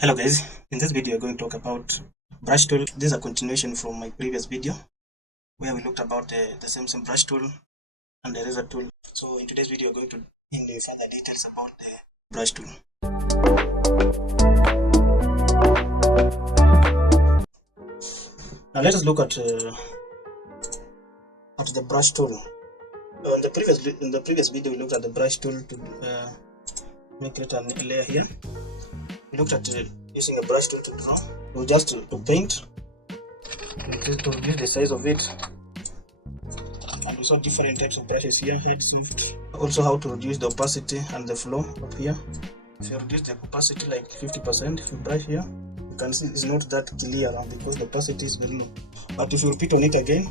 Hello guys, in this video we're going to talk about brush tool. This is a continuation from my previous video where we looked about the same brush tool and the eraser tool. So in today's video we're going to in the further details about the brush tool. Now let us look at the brush tool. In the previous video we looked at the brush tool to make it a layer here. We looked at using a brush tool to draw, or just to paint, to reduce the size of it. And we saw different types of brushes here, head, soft. Also how to reduce the opacity and the flow up here. If you reduce the opacity like 50%, if you brush here, you can see it's not that clear because the opacity is very low. But if you repeat on it again,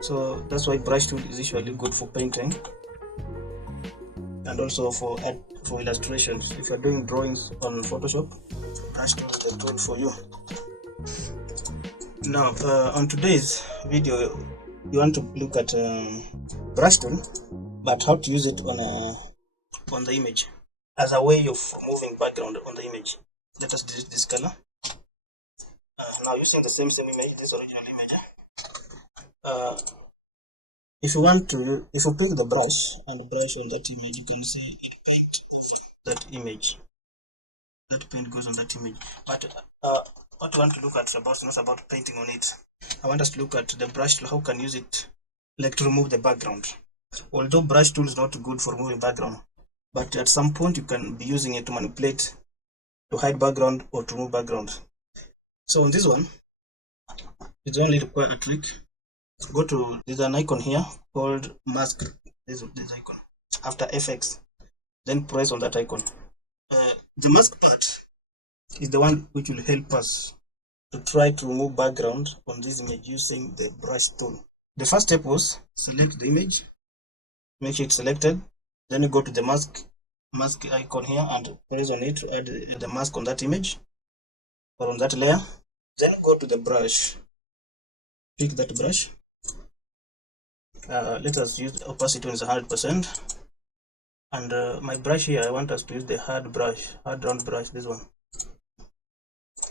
so that's why brush tool is usually good for painting and also for illustrations. If you're doing drawings on Photoshop, brush tool is the tool for you. Now on today's video you want to look at brush tool, but how to use it on the image as a way of moving background on the image. Let us delete this color. Now using the same image, this original image, if you pick the brush and brush on that image, you can see it paint that image. That paint goes on that image. But what I want to look at about not about painting on it. I want us to look at the brush tool. How can use it like to remove the background. Although brush tool is not good for removing background, but at some point you can be using it to manipulate, to hide background or to remove background. So on this one, it only requires a trick. Go to, there's an icon here called mask. This icon after FX, then press on that icon. The mask part is the one which will help us to try to remove background on this image using the brush tool. The first step was select the image, make sure it's selected, then you go to the mask icon here and press on it to add the mask on that image or on that layer. Then go to the brush, pick that brush. Let us use opacity is 100%, and my brush here, I want us to use the hard round brush, this one.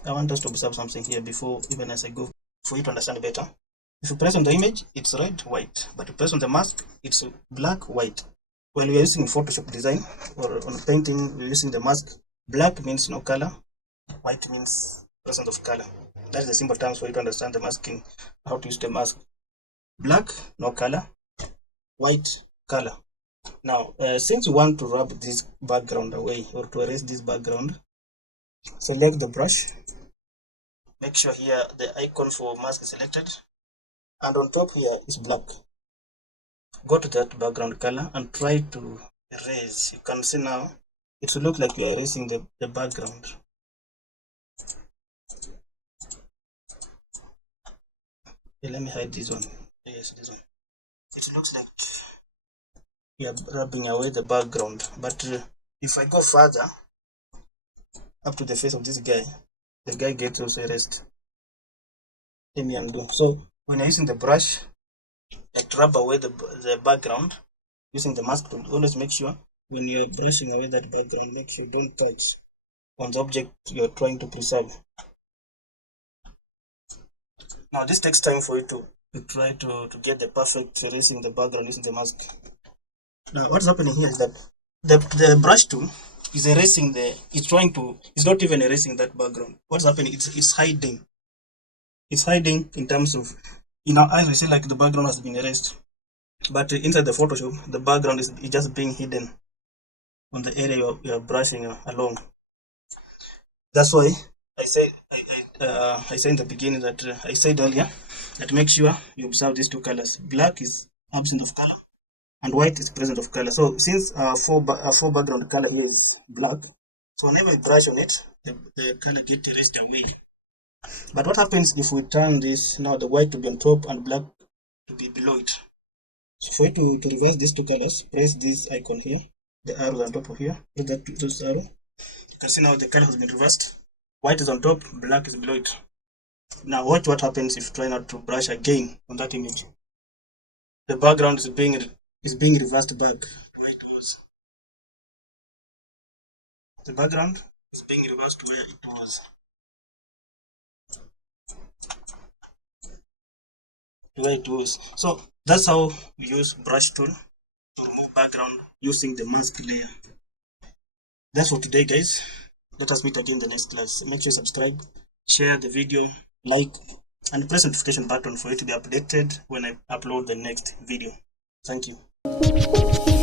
I want us to observe something here before, even as I go, for you to understand better. If you press on the image, it's red, white, but you press on the mask, it's black, white. When we are using Photoshop design or on painting, we're using the mask. Black means no color, white means presence of color. That's the simple terms for you to understand the masking, how to use the mask. Black, no color, white, color. Now, since you want to rub this background away or to erase this background, select the brush. Make sure here the icon for mask is selected, and on top here is black. Go to that background color and try to erase. You can see now it will look like you are erasing the background. Okay, let me hide this one. Yes, this one. It looks like you are rubbing away the background, but if I go further up to the face of this guy, the guy gets also erased. Let me undo. So when you're using the brush, like to rub away the background using the mask tool, always make sure when you're brushing away that background, make sure you don't touch on the object you're trying to preserve. Now this takes time for you to try to get the perfect erasing the background using the mask. Now what's happening here is that the brush tool is erasing it's not even erasing that background. What's happening? It's hiding. It's hiding in terms of, in our eyes we see like the background has been erased, but inside the Photoshop the background is just being hidden on the area you're brushing along. That's why I say in the beginning that I said earlier that make sure you observe these two colors. Black is absent of color and white is present of color. So since our background color here is black, so whenever we brush on it, the color gets erased away. But what happens if we turn this now, the white to be on top and black to be below it? So for you to reverse these two colors, press this icon here, the arrow on top of here, press this arrow. You can see now the color has been reversed. White is on top, black is below it. Now watch what happens if you try not to brush again on that image. The background is being reversed back to where it was. The background It's being reversed where it was. So that's how we use brush tool to remove background using the mask layer. That's for today, guys. Let us meet again in the next class. Make sure you subscribe, share the video, like, and press the notification button for you to be updated when I upload the next video. Thank you.